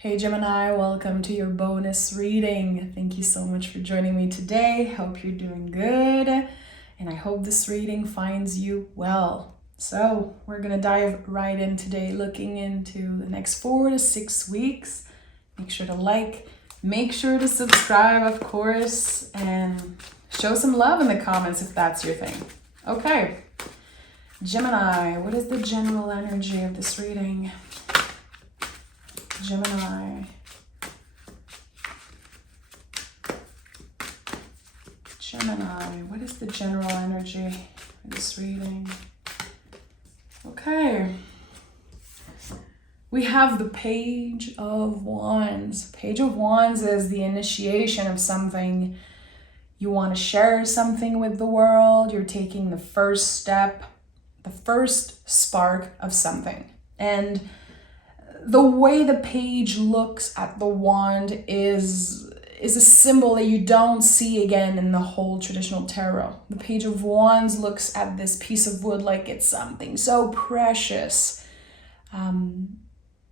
Hey Gemini, welcome to your bonus reading. Thank you so much for joining me today. Hope you're doing good, and I hope this reading finds you well. So we're gonna dive right in today, looking into the next 4 to 6 weeks. Make sure to like, make sure to subscribe, of course, and show some love in the comments if that's your thing. Okay, Gemini, what is the general energy of this reading? Gemini. Gemini, what is the general energy of this reading? Okay. We have the Page of Wands. Page of Wands is the initiation of something. You want to share something with the world. You're taking the first step, the first spark of something. And the way the page looks at the wand is a symbol that you don't see again in the whole traditional tarot. The Page of Wands looks at this piece of wood like it's something so precious.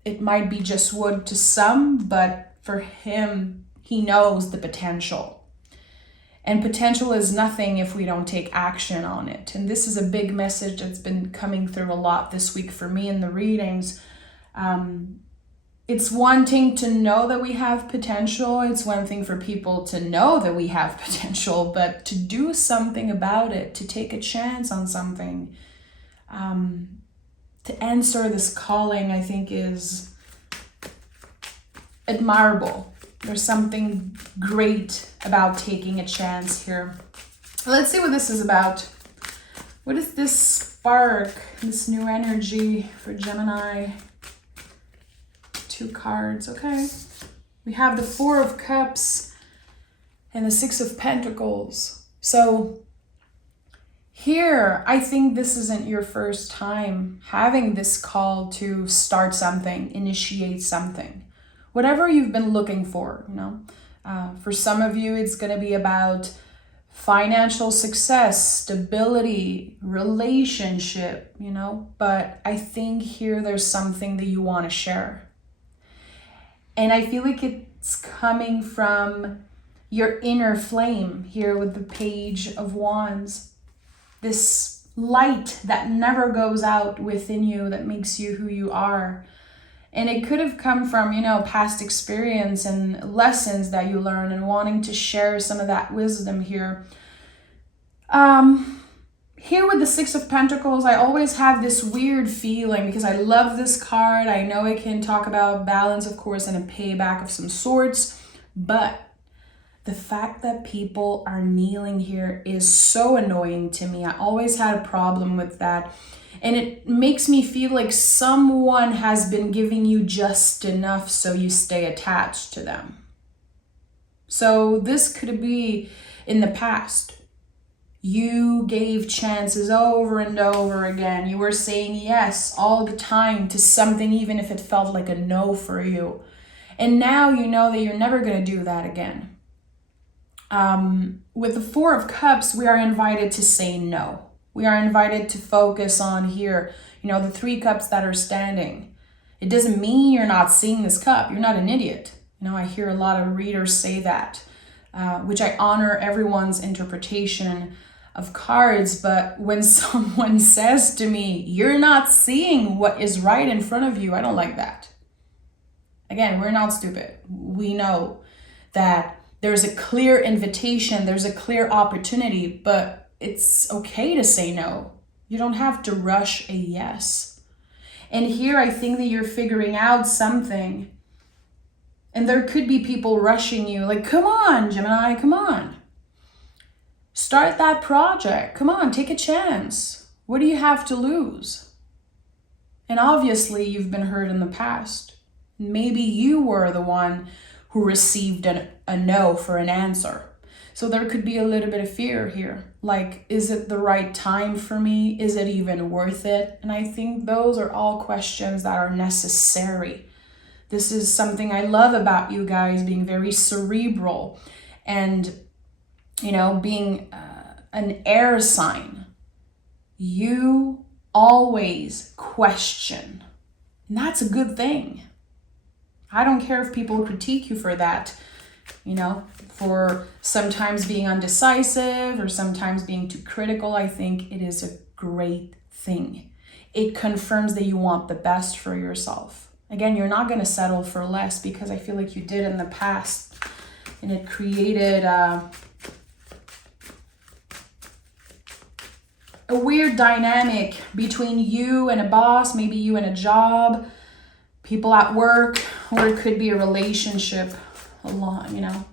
It might be just wood to some, but for him, he knows the potential. And potential is nothing if we don't take action on it. And this is a big message that's been coming through a lot this week for me in the readings. It's one thing to know that we have potential. It's one thing for people to know that we have potential, but to do something about it, to take a chance on something, to answer this calling, I think is admirable. There's something great about taking a chance here. Let's see what this is about. What is this spark, this new energy for Gemini? 2 cards, okay. We have the 4 of Cups and the 6 of Pentacles. So here, I think this isn't your first time having this call to start something, initiate something. Whatever you've been looking for, for some of you, it's going to be about financial success, stability, relationship, but I think here there's something that you want to share. And I feel like it's coming from your inner flame here with the Page of Wands. This light that never goes out within you that makes you who you are. And it could have come from, past experience and lessons that you learn and wanting to share some of that wisdom here. Here with the 6 of Pentacles, I always have this weird feeling because I love this card. I know it can talk about balance, of course, and a payback of some sorts. But the fact that people are kneeling here is so annoying to me. I always had a problem with that. And it makes me feel like someone has been giving you just enough so you stay attached to them. So this could be in the past. You gave chances over and over again. You were saying yes all the time to something, even if it felt like a no for you. And now you know that you're never going to do that again. With the 4 of Cups, we are invited to say no. We are invited to focus on here, the 3 cups that are standing. It doesn't mean you're not seeing this cup. You're not an idiot. I hear a lot of readers say that, which I honor everyone's interpretation of cards, but when someone says to me, you're not seeing what is right in front of you, I don't like that. Again, we're not stupid. We know that there's a clear invitation, there's a clear opportunity, but it's okay to say no. You don't have to rush a yes. And here I think that you're figuring out something, and there could be people rushing you, like, come on, Gemini, come on. Start that project. Come on, take a chance. What do you have to lose? And obviously, you've been hurt in the past. Maybe you were the one who received a no for an answer. So there could be a little bit of fear here. Like, is it the right time for me? Is it even worth it? And I think those are all questions that are necessary. This is something I love about you guys, being very cerebral and being an air sign. You always question. And that's a good thing. I don't care if people critique you for that, you know, for sometimes being undecisive or sometimes being too critical. I think it is a great thing. It confirms that you want the best for yourself. Again, you're not going to settle for less, because I feel like you did in the past, and it created a weird dynamic between you and a boss, maybe you and a job, people at work, or it could be a relationship, a lot, you know,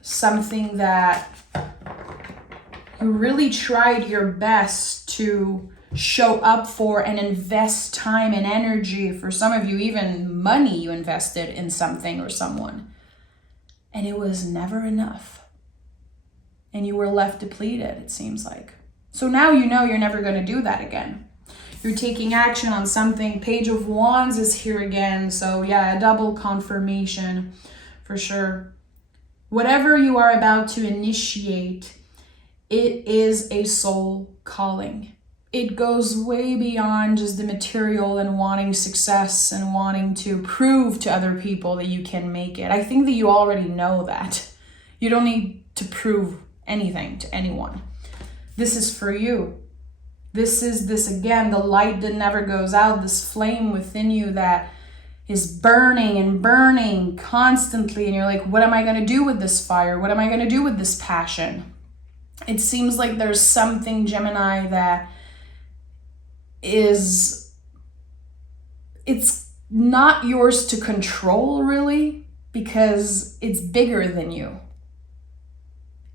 something that you really tried your best to show up for and invest time and energy. For some of you, even money you invested in something or someone, and it was never enough. And you were left depleted, it seems like. So now you know you're never going to do that again. You're taking action on something. Page of Wands is here again. So yeah, a double confirmation for sure. Whatever you are about to initiate, it is a soul calling. It goes way beyond just the material and wanting success and wanting to prove to other people that you can make it. I think that you already know that. You don't need to prove anything to anyone. This is for you. This is again, the light that never goes out, this flame within you that is burning and burning constantly. And you're like, what am I going to do with this fire? What am I going to do with this passion? It seems like there's something, Gemini, that it's not yours to control really, because it's bigger than you.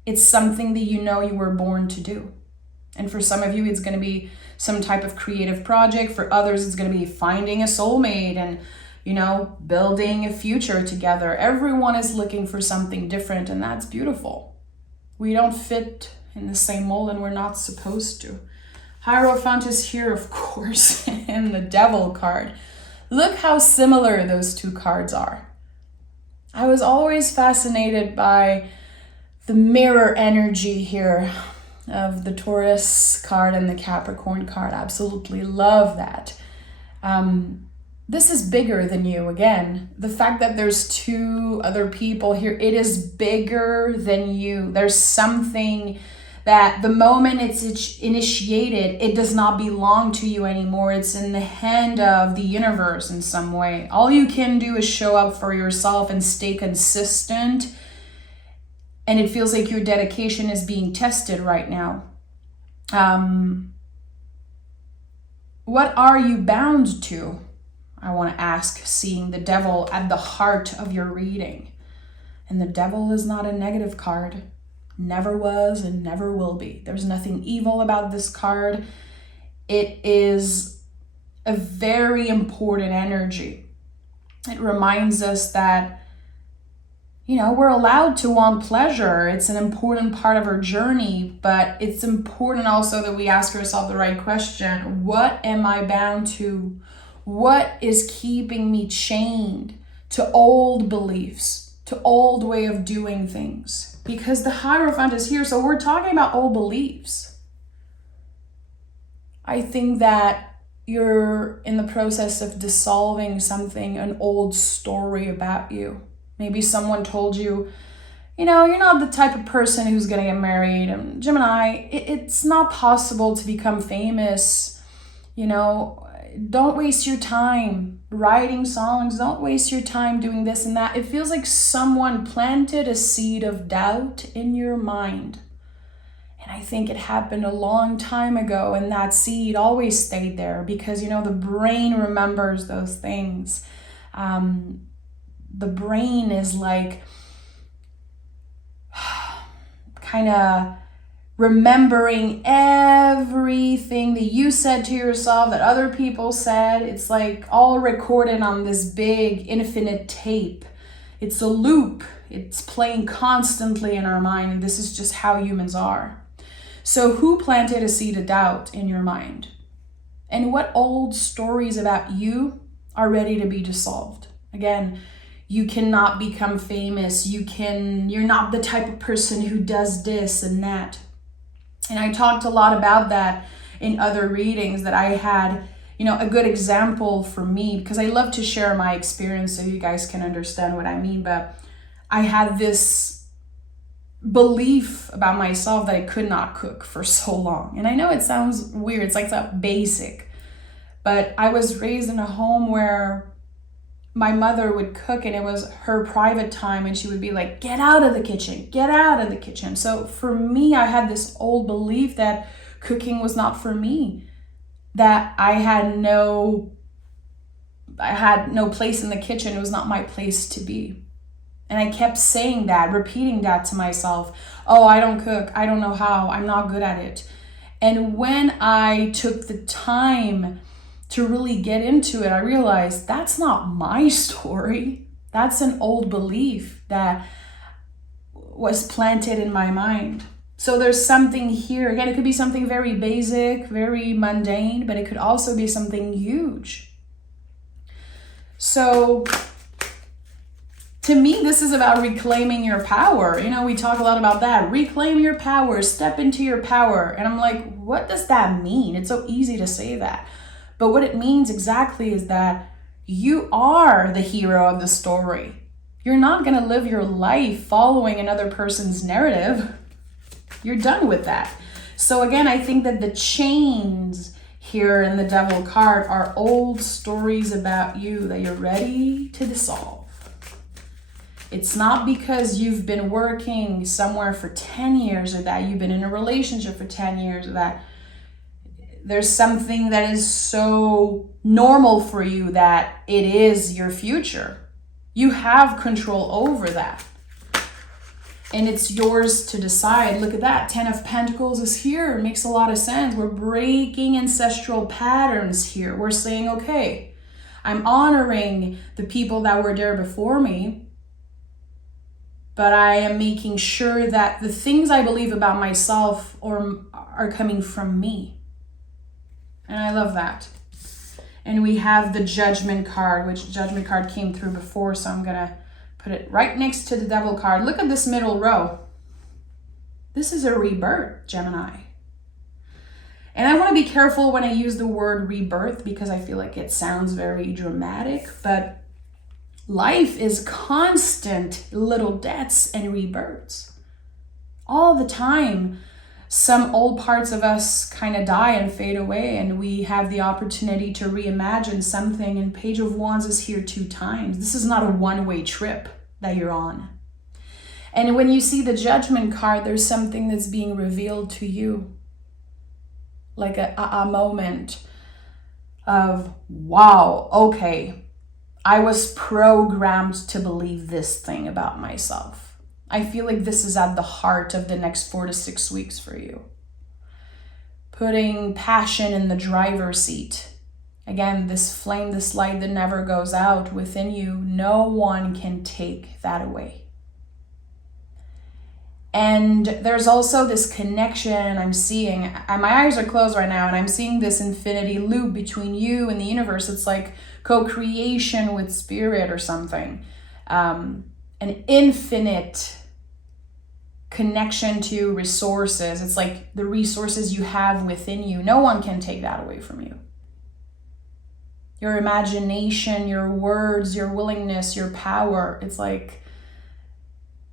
It's something that you know you were born to do. And for some of you, it's going to be some type of creative project. For others, it's going to be finding a soulmate and, you know, building a future together. Everyone is looking for something different, and that's beautiful. We don't fit in the same mold, and we're not supposed to. Hierophant is here, of course, and the Devil card. Look how similar those two cards are. I was always fascinated by the mirror energy here of the Taurus card and the Capricorn card. Absolutely love that. This is bigger than you. Again, the fact that there's two other people here, it is bigger than you. There's something that the moment it's initiated, it does not belong to you anymore. It's in the hand of the universe in some way. All you can do is show up for yourself and stay consistent. And it feels like your dedication is being tested right now. What are you bound to? I want to ask, seeing the Devil at the heart of your reading. And the Devil is not a negative card. Never was and never will be. There's nothing evil about this card. It is a very important energy. It reminds us that, you know, we're allowed to want pleasure. It's an important part of our journey, but it's important also that we ask ourselves the right question. What am I bound to? What is keeping me chained to old beliefs, to old way of doing things? Because the Hierophant is here, so we're talking about old beliefs. I think that you're in the process of dissolving something, an old story about you. Maybe someone told you, you know, you're not the type of person who's going to get married. And Gemini, it's not possible to become famous. You know, don't waste your time writing songs. Don't waste your time doing this and that. It feels like someone planted a seed of doubt in your mind. And I think it happened a long time ago, and that seed always stayed there because, you know, the brain remembers those things. The brain is like kind of remembering everything that you said to yourself, that other people said. It's like all recorded on this big infinite tape. It's a loop. It's playing constantly in our mind, and this is just how humans are. So who planted a seed of doubt in your mind? And what old stories about you are ready to be dissolved? Again, you cannot become famous. You're not the type of person who does this and that. And I talked a lot about that in other readings that I had. a good example for me, because I love to share my experience so you guys can understand what I mean, but I had this belief about myself that I could not cook for so long. And I know it sounds weird, it's like that basic, but I was raised in a home where my mother would cook and it was her private time, and she would be like, get out of the kitchen, get out of the kitchen. So for me, I had this old belief that cooking was not for me, that I had no place in the kitchen. It was not my place to be. And I kept saying that, repeating that to myself. Oh, I don't cook. I don't know how. I'm not good at it. And when I took the time to really get into it, I realized that's not my story. That's an old belief that was planted in my mind. So there's something here. Again, it could be something very basic, very mundane, but it could also be something huge. So to me, this is about reclaiming your power. We talk a lot about that. Reclaim your power, step into your power. And I'm like, what does that mean? It's so easy to say that. But what it means exactly is that you are the hero of the story. You're not going to live your life following another person's narrative. You're done with that. So again, I think that the chains here in the Devil card are old stories about you that you're ready to dissolve. It's not because you've been working somewhere for 10 years or that you've been in a relationship for 10 years or that there's something that is so normal for you that it is your future. You have control over that. And it's yours to decide. Look at that. 10 of Pentacles is here. It makes a lot of sense. We're breaking ancestral patterns here. We're saying, okay, I'm honoring the people that were there before me, but I am making sure that the things I believe about myself are coming from me. And I love that. And we have the Judgment card, which Judgment card came through before, so I'm going to put it right next to the Devil card. Look at this middle row. This is a rebirth, Gemini. And I want to be careful when I use the word rebirth because I feel like it sounds very dramatic, but life is constant little deaths and rebirths. All the time, some old parts of us kind of die and fade away, and we have the opportunity to reimagine something. And Page of Wands is here 2 times. This is not a one-way trip that you're on. And when you see the Judgment card, there's something that's being revealed to you. Like a moment of, wow, okay, I was programmed to believe this thing about myself. I feel like this is at the heart of the next 4 to 6 weeks for you. Putting passion in the driver's seat. Again, this flame, this light that never goes out within you, no one can take that away. And there's also this connection I'm seeing. My eyes are closed right now, and I'm seeing this infinity loop between you and the universe. It's like co-creation with spirit or something. An infinite connection to resources. It's like the resources you have within you. No one can take that away from you. Your imagination, your words, your willingness, your power. It's like,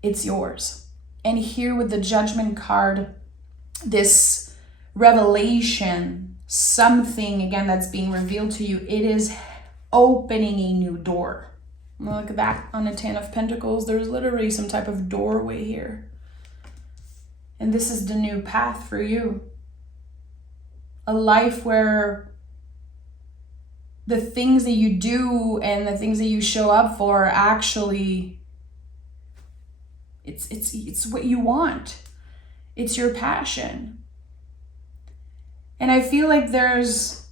it's yours. And here with the Judgment card, this revelation, something again that's being revealed to you, it is opening a new door. Look at that on the 10 of Pentacles. There's literally some type of doorway here. And this is the new path for you. A life where the things that you do and the things that you show up for actually, it's what you want. It's your passion. And I feel like there's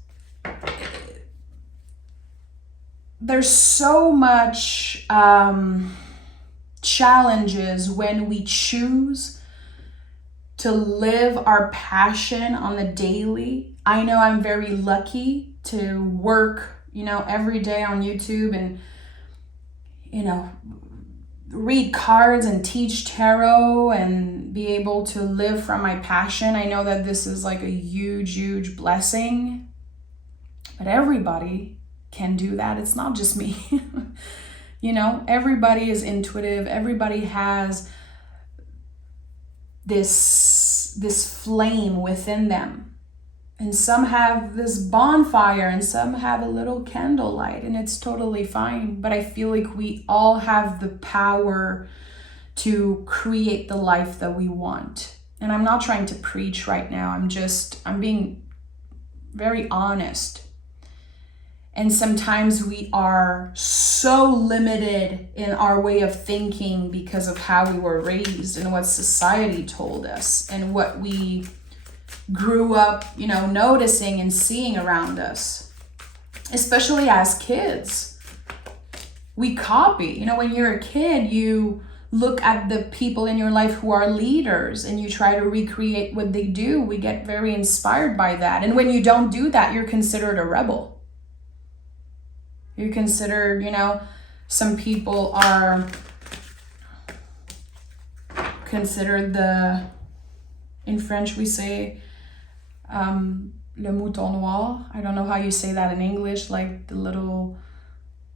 so much challenges when we choose to live our passion on the daily. I know I'm very lucky to work, every day on YouTube and, read cards and teach tarot and be able to live from my passion. I know that this is like a huge, huge blessing. But everybody can do that. It's not just me. You know, everybody is intuitive. Everybody has this flame within them. And some have this bonfire and some have a little candlelight, and it's totally fine. But I feel like we all have the power to create the life that we want. And I'm not trying to preach right now. I'm being very honest. And sometimes we are so limited in our way of thinking because of how we were raised and what society told us and what we grew up, you know, noticing and seeing around us, especially as kids. We copy. You know, when you're a kid, you look at the people in your life who are leaders and you try to recreate what they do. We get very inspired by that. And when you don't do that, you're considered a rebel. You're considered, you know, some people are considered in French we say, le mouton noir. I don't know how you say that in English, like the little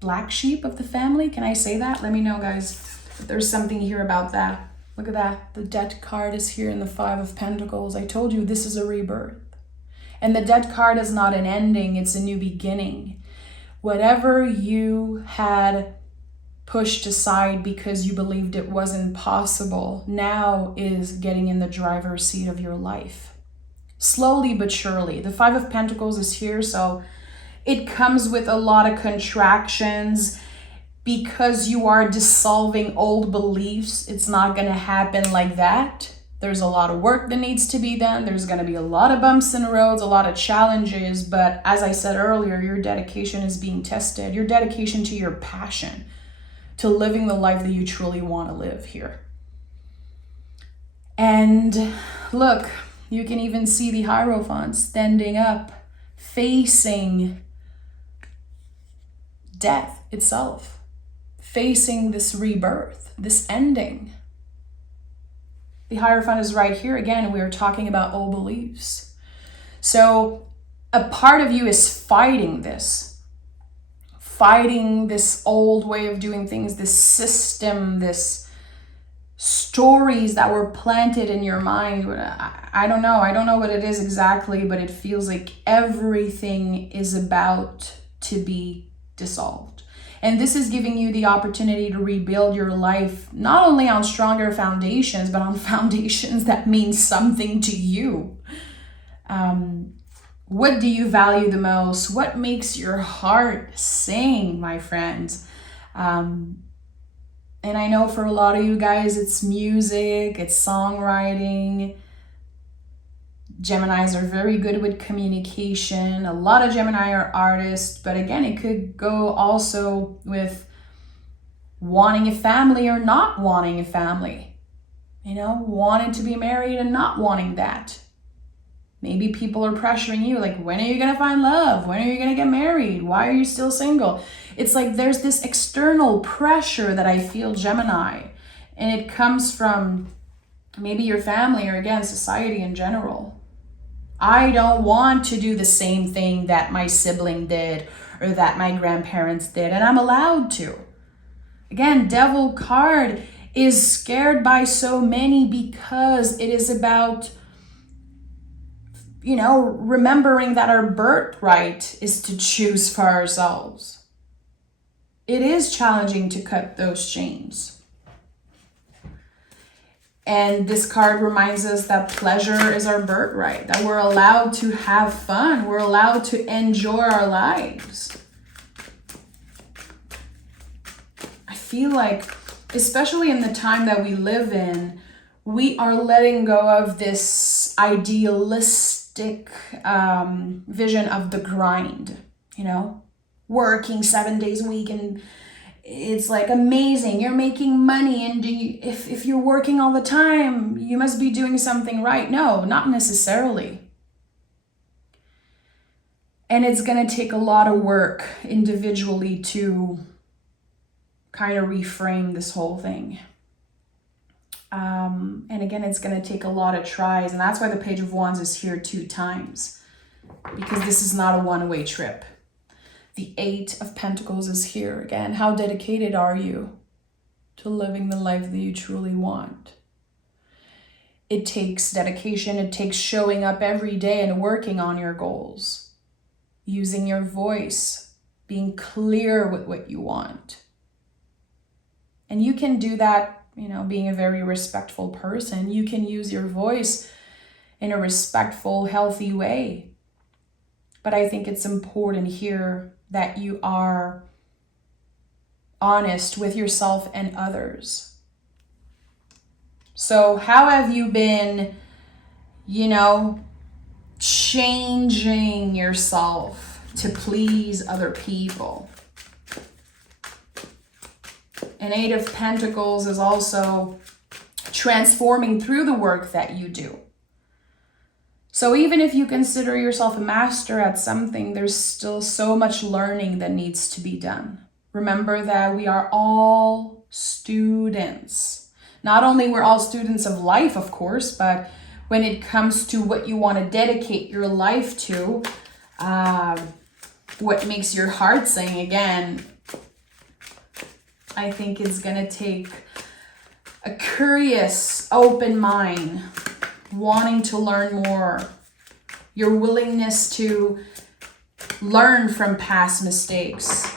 black sheep of the family. Can I say that? Let me know, guys, if there's something here about that. Look at that. The Death card is here in the Five of Pentacles. I told you this is a rebirth. And the Death card is not an ending, it's a new beginning. Whatever you had pushed aside because you believed it wasn't possible, now is getting in the driver's seat of your life. Slowly but surely. The Five of Pentacles is here, so it comes with a lot of contractions because you are dissolving old beliefs. It's not going to happen like that. There's a lot of work that needs to be done. There's going to be a lot of bumps in the roads, a lot of challenges. But as I said earlier, your dedication is being tested. Your dedication to your passion, to living the life that you truly want to live here. And look, you can even see the Hierophant standing up, facing death itself, facing this rebirth, this ending. The Hierophant is right here. Again, we are talking about old beliefs. So a part of you is fighting this old way of doing things, this system, this stories that were planted in your mind. I don't know what it is exactly, but it feels like everything is about to be dissolved. And this is giving you the opportunity to rebuild your life, not only on stronger foundations, but on foundations that mean something to you. What do you value the most? What makes your heart sing, my friends? And I know for a lot of you guys, it's music, it's songwriting. Geminis are very good with communication. A lot of Gemini are artists, but again, it could go also with wanting a family or not wanting a family. You know, wanting to be married and not wanting that. Maybe people are pressuring you, like, when are you going to find love? When are you going to get married? Why are you still single? It's like there's this external pressure that I feel, Gemini, and it comes from maybe your family or, again, society in general. I don't want to do the same thing that my sibling did or that my grandparents did, and I'm allowed to. Again, Devil card is scared by so many because it is about, you know, remembering that our birthright is to choose for ourselves. It is challenging to cut those chains. And this card reminds us that pleasure is our birthright, that we're allowed to have fun. We're allowed to enjoy our lives. I feel like, especially in the time that we live in, we are letting go of this idealistic vision of the grind, you know, working 7 days a week, and it's like amazing. You're making money, and if you're working all the time, you must be doing something right. No, not necessarily. And it's going to take a lot of work individually to kind of reframe this whole thing. And again, it's going to take a lot of tries. And that's why the Page of Wands is here 2 times. Because this is not a one-way trip. The Eight of Pentacles is here again. How dedicated are you to living the life that you truly want? It takes dedication. It takes showing up every day and working on your goals, using your voice, being clear with what you want. And you can do that, being a very respectful person. You can use your voice in a respectful, healthy way. But I think it's important here that you are honest with yourself and others. So how have you been, changing yourself to please other people? An Eight of Pentacles is also transforming through the work that you do. So even if you consider yourself a master at something, there's still so much learning that needs to be done. Remember that we are all students. Not only we're all students of life, of course, but when it comes to what you want to dedicate your life to, what makes your heart sing again, I think it's going to take a curious, open mind, wanting to learn more, your willingness to learn from past mistakes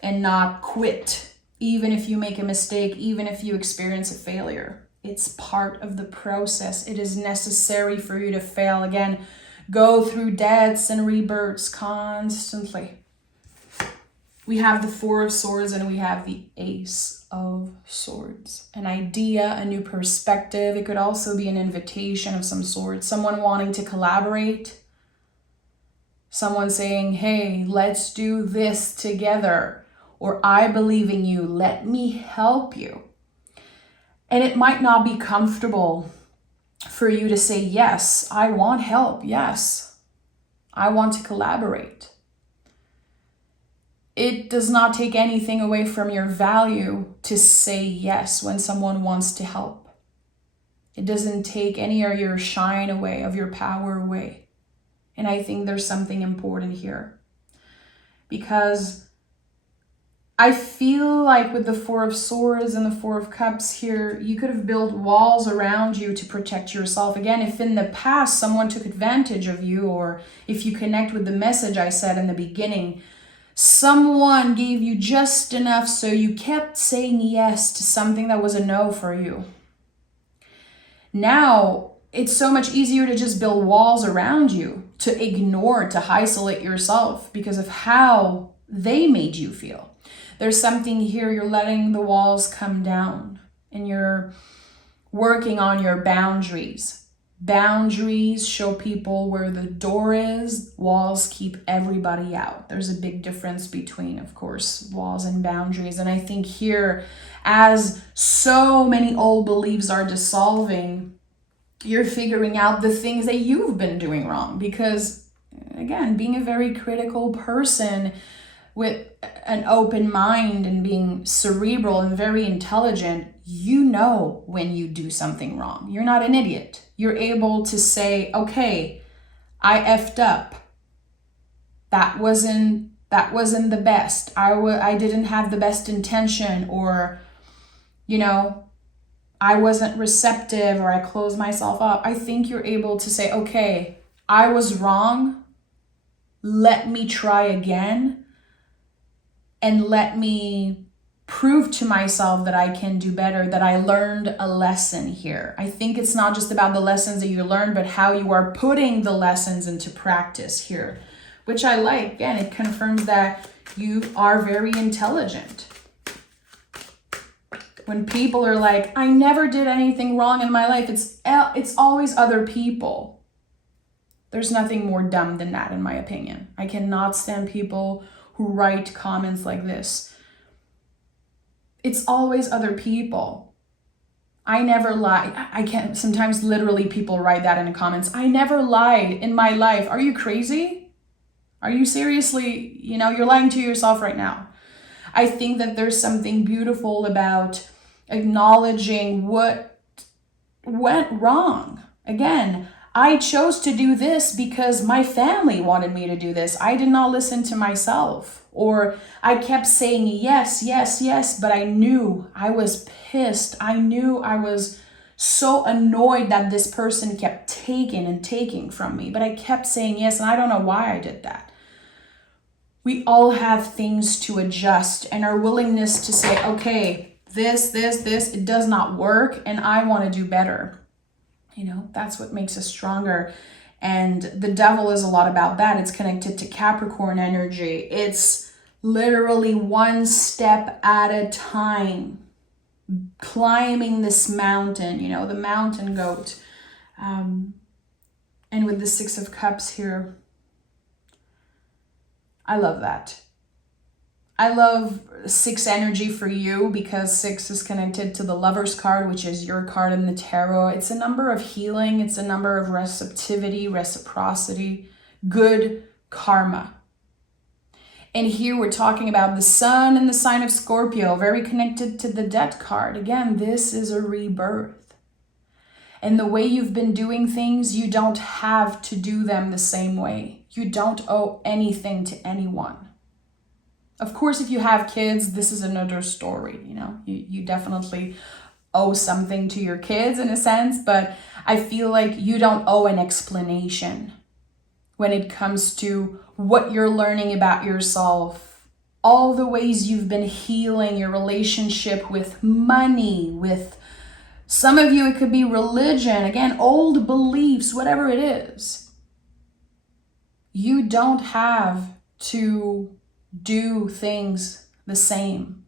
and not quit, even if you make a mistake, even if you experience a failure. It's part of the process. It is necessary for you to fail again, go through deaths and rebirths constantly. We have the Four of Swords and we have the Ace of Swords. An idea, a new perspective. It could also be an invitation of some sort. Someone wanting to collaborate. Someone saying, hey, let's do this together. Or I believe in you. Let me help you. And it might not be comfortable for you to say, yes, I want help. Yes, I want to collaborate. It does not take anything away from your value to say yes when someone wants to help. It doesn't take any of your shine away, of your power away. And I think there's something important here. Because I feel like with the Four of Swords and the Four of Cups here, you could have built walls around you to protect yourself. Again, if in the past someone took advantage of you, or if you connect with the message I said in the beginning, someone gave you just enough so you kept saying yes to something that was a no for you. Now, it's so much easier to just build walls around you, to ignore, to isolate yourself because of how they made you feel. There's something here, you're letting the walls come down and you're working on your boundaries. Boundaries show people where the door is. Walls keep everybody out. There's a big difference between, of course, walls and boundaries. And I think here, as so many old beliefs are dissolving, you're figuring out the things that you've been doing wrong. Because, again, being a very critical person with an open mind and being cerebral and very intelligent, you know when you do something wrong. You're not an idiot. You're able to say, okay, I effed up. That wasn't the best. I didn't have the best intention, or, I wasn't receptive, or I closed myself up. I think you're able to say, okay, I was wrong. Let me try again. And let me prove to myself that I can do better, that I learned a lesson here. I think it's not just about the lessons that you learned, but how you are putting the lessons into practice here, which I like. Again, it confirms that you are very intelligent. When people are like, I never did anything wrong in my life, it's always other people. There's nothing more dumb than that, in my opinion. I cannot stand people who write comments like this. It's always other people. I never lied. I can't, sometimes literally people write that in the comments. I never lied in my life. Are you crazy? Are you seriously, you're lying to yourself right now. I think that there's something beautiful about acknowledging what went wrong. Again, I chose to do this because my family wanted me to do this. I did not listen to myself. Or I kept saying yes, yes, yes, but I knew I was pissed. I knew I was so annoyed that this person kept taking and taking from me, but I kept saying yes, and I don't know why I did that. We all have things to adjust, and our willingness to say, okay, this, it does not work, and I want to do better. That's what makes us stronger. And the devil is a lot about that. It's connected to Capricorn energy. It's literally one step at a time, climbing this mountain, the mountain goat. And with the Six of Cups here, I love that. I love 6 energy for you because 6 is connected to the Lover's card, which is your card in the tarot. It's a number of healing. It's a number of receptivity, reciprocity, good karma. And here we're talking about the sun and the sign of Scorpio, very connected to the Death card. Again, this is a rebirth. And the way you've been doing things, you don't have to do them the same way. You don't owe anything to anyone. Of course, if you have kids, this is another story. You definitely owe something to your kids in a sense, but I feel like you don't owe an explanation when it comes to what you're learning about yourself, all the ways you've been healing your relationship with money, with some of you, it could be religion, again, old beliefs, whatever it is. You don't have to do things the same.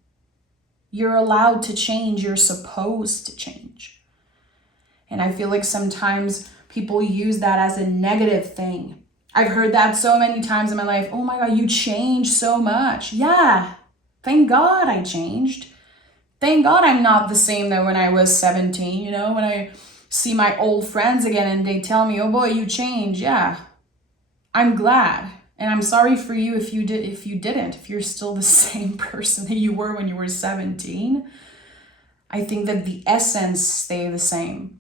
You're allowed to change. You're supposed to change. And I feel like sometimes people use that as a negative thing. I've heard that so many times in my life. Oh my God, you changed so much. Yeah, thank God I changed. Thank God I'm not the same that when I was 17, when I see my old friends again and they tell me, oh boy, you changed. Yeah, I'm glad. And I'm sorry for you if you didn't, if you're still the same person that you were when you were 17. I think that the essence stay the same.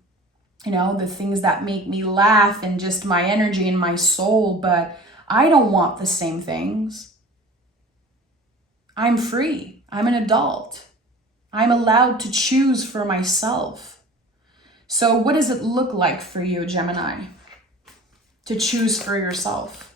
The things that make me laugh and just my energy and my soul, but I don't want the same things. I'm free. I'm an adult. I'm allowed to choose for myself. So what does it look like for you, Gemini, to choose for yourself?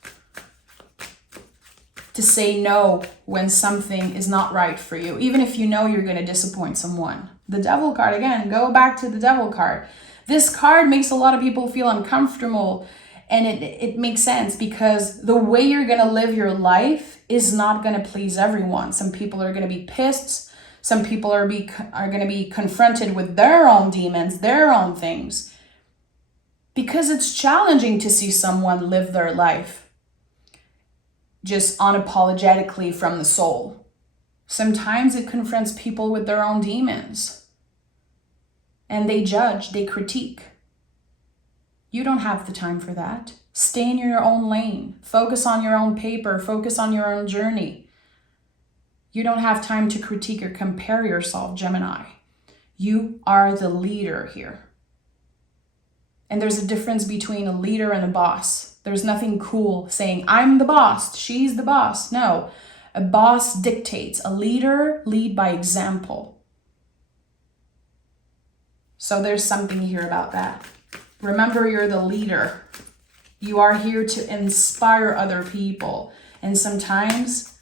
To say no when something is not right for you, even if you know you're going to disappoint someone. The Devil card, again, go back to the Devil card. This card makes a lot of people feel uncomfortable, and it makes sense because the way you're going to live your life is not going to please everyone. Some people are going to be pissed. Some people are going to be confronted with their own demons, their own things, because it's challenging to see someone live their life just unapologetically from the soul. Sometimes it confronts people with their own demons. And they judge, they critique. You don't have the time for that. Stay in your own lane. Focus on your own paper. Focus on your own journey. You don't have time to critique or compare yourself, Gemini. You are the leader here. And there's a difference between a leader and a boss. There's nothing cool saying, I'm the boss, she's the boss. No, a boss dictates. A leader lead by example. So there's something here about that. Remember, you're the leader. You are here to inspire other people. And sometimes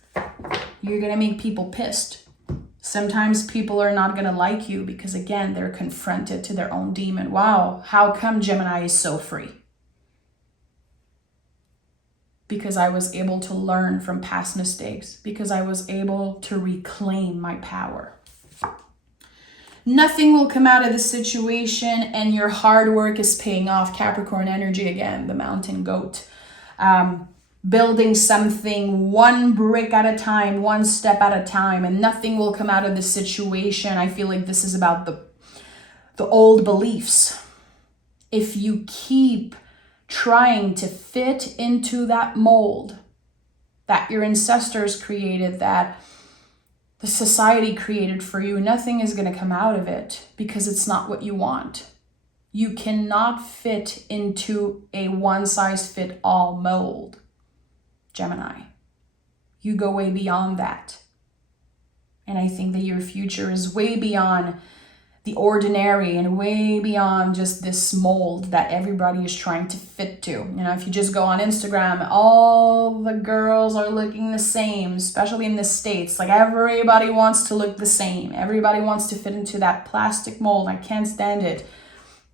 you're going to make people pissed. Sometimes people are not going to like you because, again, they're confronted to their own demon. Wow, how come Gemini is so free? Because I was able to learn from past mistakes. Because I was able to reclaim my power. Nothing will come out of the situation and your hard work is paying off. Capricorn energy again, the mountain goat. Building something one brick at a time, one step at a time, and nothing will come out of the situation. I feel like this is about the old beliefs. If you keep trying to fit into that mold that your ancestors created, that the society created for you, nothing is going to come out of it because it's not what you want. You cannot fit into a one-size-fits-all mold, Gemini. You go way beyond that. And I think that your future is way beyond the ordinary and way beyond just this mold that everybody is trying to fit to. If you just go on Instagram, all the girls are looking the same, especially in the States. Like, everybody wants to look the same. Everybody wants to fit into that plastic mold. I can't stand it.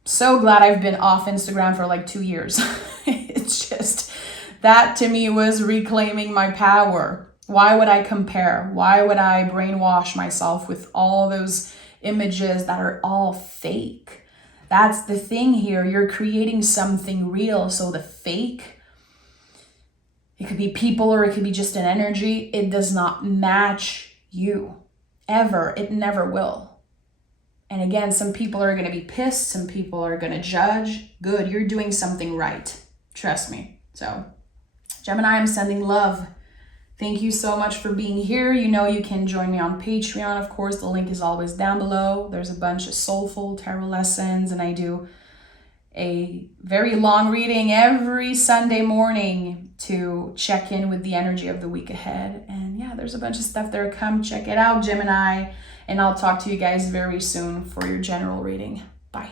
So glad I've been off Instagram for like 2 years. It's just, that to me was reclaiming my power. Why would I compare? Why would I brainwash myself with all those images that are all fake? That's the thing here. You're creating something real. So the fake, it could be people or it could be just an energy. It does not match you ever. It never will. And again, some people are going to be pissed. Some people are going to judge. Good. You're doing something right. Trust me. So Gemini, I'm sending love. Thank you so much for being here. You can join me on Patreon. Of course, the link is always down below. There's a bunch of soulful tarot lessons, and I do a very long reading every Sunday morning to check in with the energy of the week ahead. And yeah, there's a bunch of stuff there. Come check it out, Gemini. And I'll talk to you guys very soon for your general reading. Bye.